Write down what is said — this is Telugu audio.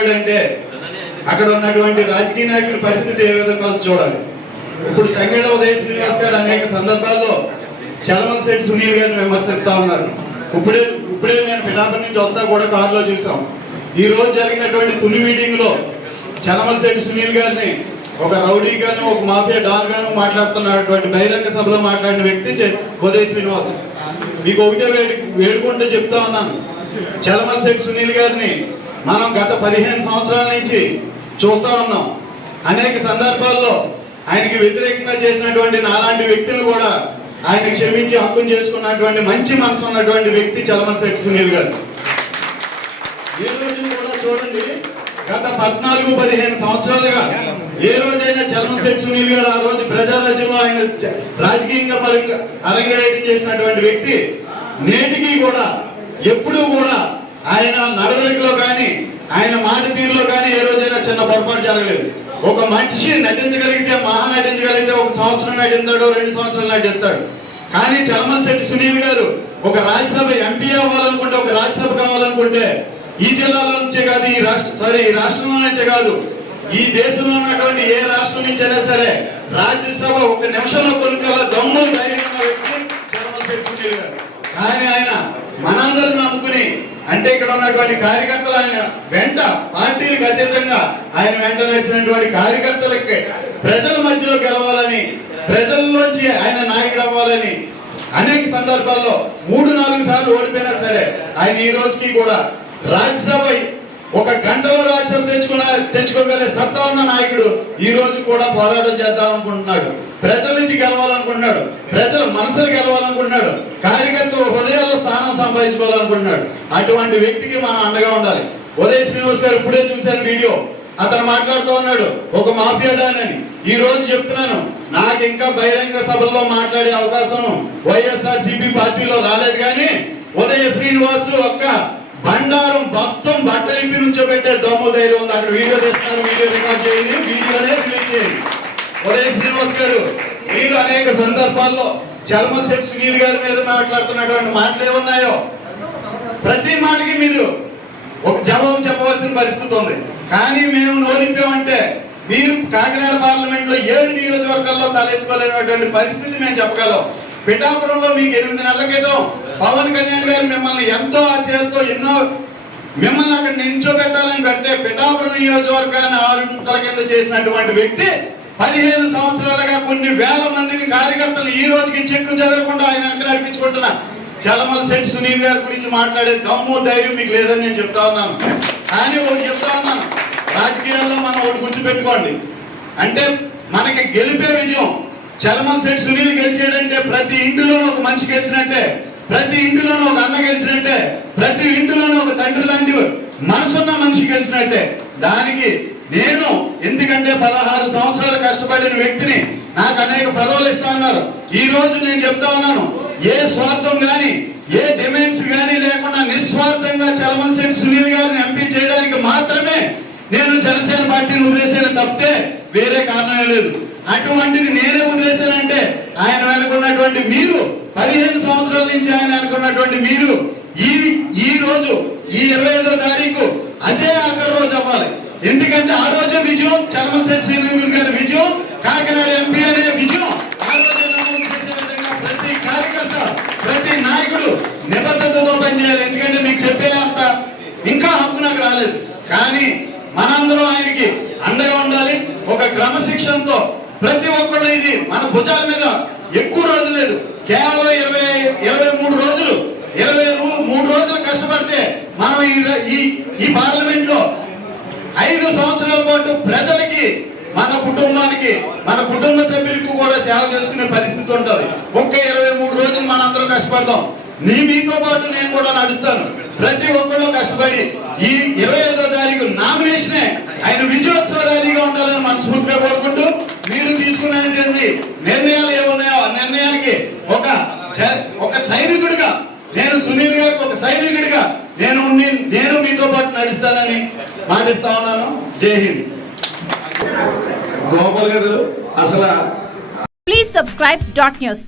అయిపోయాడంటే అక్కడ ఉన్నటువంటి రాజకీయ నాయకుల పరిస్థితి ఏ విధంగా చూడాలి. ఇప్పుడు తంగేడ ఉదయ శ్రీనివాస్ గారు అనేక సందర్భాల్లో చలమలశెట్టి సునీల్ గారిని విమర్శిస్తా ఉన్నారు. ఇప్పుడే నేను పిఠాపురం నుంచి వస్తా కూడా కారులో చూసాం. ఈ రోజు జరిగినటువంటి తుని మీటింగ్ లో చలమలశెట్టి సునీల్ గారిని ఒక రౌడీ గాను ఒక మాఫియా డాన్ గాను మాట్లాడుతున్నటువంటి బహిరంగ సభలో మాట్లాడిన వ్యక్తి ఉదయ శ్రీనివాస్. మీకు ఒకటే వేడుకుంటే చెప్తా ఉన్నాను, చలమలశెట్టి సునీల్ గారిని మనం గత 15 సంవత్సరాల నుంచి చూస్తా ఉన్నాం. అనేక సందర్భాల్లో ఆయనకి వ్యతిరేకంగా చేసినటువంటి నాలాంటి వ్యక్తులు కూడా ఆయన క్షమించి హక్కును చేసుకున్నటువంటి మంచి మనసు ఉన్నటువంటి వ్యక్తి చలమలశెట్టి సునీల్ గారు. ఏ రోజు కూడా చూడండి, గత 14-15 సంవత్సరాలుగా ఏ రోజైనా చలమలశెట్టి సునీల్ గారు ఆ రోజు ప్రజారాజ్యంలో ఆయన రాజకీయంగా అరంగేటం చేసినటువంటి వ్యక్తి నేటికి కూడా ఎప్పుడూ కూడా ఆయన నడవడికలో కానీ ఆయన మాట తీరులో కానీ ఏ రోజైనా చిన్న పొరపాటు జరగలేదు. ఒక మనిషి నటించగలిగితే మహా నటించగలిగితే 1 సంవత్సరం నటిస్తాడు, 2 సంవత్సరాలు నటిస్తాడు. కానీ చలమలశెట్టి సునీల్ గారు ఒక రాజ్యసభ ఎంపీ అవ్వాలనుకుంటే, ఒక రాజ్యసభ కావాలనుకుంటే ఈ జిల్లాలో నుంచే కాదు, ఈ రాష్ట్రంలో నుంచే కాదు, ఈ దేశంలో ఉన్నటువంటి ఏ రాష్ట్రం నుంచి అయినా సరే రాజ్యసభ 1 నిమిషంలో కొనుక్కోగల దమ్ము ధైర్యం ఉన్న వ్యక్తి చలమలశెట్టి సునీల్ గారు. కానీ ఆయన మనందరిని నమ్ముకుని, అంటే ఇక్కడ ఉన్నటువంటి కార్యకర్తలు ఆయన వెంట, పార్టీలకు అతీతంగా ఆయన వెంట నడిచినటువంటి కార్యకర్తలకి ప్రజల మధ్యలో గెలవాలని, ప్రజల్లోంచి ఆయన నాయకుడు అవ్వాలని అనేక సందర్భాల్లో 3-4 సార్లు ఓడిపోయినా సరే ఆయన ఈ రోజుకి కూడా రాజ్యసభ 1 గంటలో రాజ్యసభ తెచ్చుకోగలిగే సత్తా ఉన్న నాయకుడు ఈ రోజు కూడా పోరాటం చేద్దాం అనుకుంటున్నాడు. ప్రజల నుంచి గెలవాలనుకుంటున్నాడు, ప్రజల మనసులు గెలవాలనుకుంటున్నాడు, కార్యకర్తల హృదయాల్లో స్థానం సంపాదించుకోవాలనుకుంటున్నాడు. అటువంటి వ్యక్తికి మనం అండగా ఉండాలి. ఉదయ శ్రీనివాస్ గారు ఇప్పుడే చూశాను వీడియో, అతను మాట్లాడుతూ ఉన్నాడు ఒక మాఫియా డాన్ అని. ఈ రోజు చెప్తున్నాను, నాకు ఇంకా బహిరంగ సభల్లో మాట్లాడే అవకాశం వైఎస్ఆర్సీపీ పార్టీలో రాలేదు. కానీ ఉదయ శ్రీనివాస్ ఒక్క బండారం మొత్తం బట్టలింపి నుంచోబెట్టే దమ్ము ధైర్యం ఉంది. అక్కడ వీడియో తెస్తున్నారు, వీడియో రికార్డ్ చేయండి, వీడియోనే రిలీజ్ చేయండి. ఉదయ శ్రీనివాస్ గారు, మీరు అనేక సందర్భాల్లో చలమలశెట్టి సునీల్ గారి మీద మాట్లాడుతున్నటువంటి మాటలు ఏమున్నాయో ప్రతి మాటకి మీరు ఒక జవాబు చెప్పవలసిన పరిస్థితి ఉంది. కానీ మేము నోడిపోయామంటే మీరు కాకినాడ పార్లమెంట్ లో 7 నియోజకవర్గాల్లో తలెత్తుకోలేనటువంటి పరిస్థితి మేము చెప్పగలం. పిఠాపురంలో మీకు 8 నెలల క్రితం పవన్ కళ్యాణ్ గారు మిమ్మల్ని ఎంతో ఆశయాలతో మిమ్మల్ని అక్కడ నిల్చోబెట్టాలని పెడితే పిఠాపురం నియోజకవర్గాన్ని 6 ముక్కల కింద చేసినటువంటి వ్యక్తి 15 సంవత్సరాలుగా కొన్ని వేల మందిని కార్యకర్తలు ఈ రోజుకి చెక్కు చెదరకుండా ఆయన వెనక నడిపించుకుంటున్న చలమలశెట్టి సునీల్ గారి గురించి మాట్లాడే దమ్ము ధైర్యం మీకు లేదని నేను చెప్తా ఉన్నాను. కానీ ఒకటి చెప్తా ఉన్నాను, రాజకీయాల్లో మనం ఒకటి గుర్తుపెట్టుకోండి, అంటే మనకి గెలిపే విజయం. చలమలశెట్టి సునీల్ గెలిచాడంటే ప్రతి ఇంటిలోనూ ఒక మనిషి గెలిచినట్టే, ప్రతి ఇంటిలోనూ ఒక అన్న గెలిచినట్టే, ప్రతి ఇంటిలోనూ ఒక తండ్రి లాంటి మనసున్న మనిషి గెలిచినట్టే. దానికి నేను ఎందుకంటే 16 సంవత్సరాలు కష్టపడిన వ్యక్తిని నాకు అనేక పదవులు ఇస్తా ఉన్నారు. ఈ రోజు నేను చెప్తా ఉన్నాను, ఏ స్వార్థం గాని ఏ డిమాండ్స్ గాని లేకుండా నిస్వార్థంగా చలమలశెట్టి సునీల్ గారిని ఎంపీ చేయడానికి మాత్రమే నేను జనసేన పార్టీని వదిలేసాను తప్పితే వేరే కారణమే లేదు. అటువంటిది నేనే వదిలేశానంటే ఆయన వెనుకున్నటువంటి మీరు, 15 సంవత్సరాల నుంచి ఆయన అనుకున్నటువంటి మీరు ఈ రోజు ఈ 25వ తారీఖు అదే ఆఖరి రోజు అవ్వాలి. ఎందుకంటే ఆ రోజే విజయం, చలమలశెట్టి సునీల్ గారి విజయం, కాకినాడ ఎంపీ అనే విజయం. ఆ రోజు చేసే విధంగా ప్రతి కార్యకర్త, ప్రతి నాయకుడు నిబద్ధతతో పనిచేయాలి. ఎందుకంటే మీకు చెప్పే అంత ఇంకా హక్కు నాకు రాలేదు. కానీ మనందరం ఆయనకి అండగా ఉండాలి. ఒక క్రమశిక్షణతో ప్రతి ఒక్కళ్ళు, ఇది మన భుజాల మీద ఎక్కువ రోజులు లేదు, కేవలం 23 రోజులు 23 రోజులు కష్టపడితే మనం ఈ పార్లమెంట్ లో 5 సంవత్సరాల పాటు ప్రజలకి, మన కుటుంబానికి, మన కుటుంబ సభ్యులకు కూడా సేవ చేసుకునే పరిస్థితి ఉంటుంది. ఒక్క 23 రోజులు మనందరం కష్టపడదాం. మీతో పాటు నేను కూడా నడుస్తాను. ప్రతి ఒక్కళ్ళు కష్టపడి ఈ 25వ తారీఖు నామినేషనే ఆయన విజయోత్సవ ర్యాలీగా ఉండాలని మనస్ఫూర్తిగా కోరుకుంటూ, మీరు తీసుకున్నటువంటి నిర్ణయాలు ఏమున్నాయో ఆ నిర్ణయానికి ఒక సైనికుడిగా, నేను సునీల్ గారికి ఒక సైనికుడిగా నేను మీతో పాటు నడుస్తానని మాటిస్తా ఉన్నాను. జై హింద్. గోపాల్ గారు అసలు ప్లీజ్ సబ్స్క్రైబ్ .న్యూస్.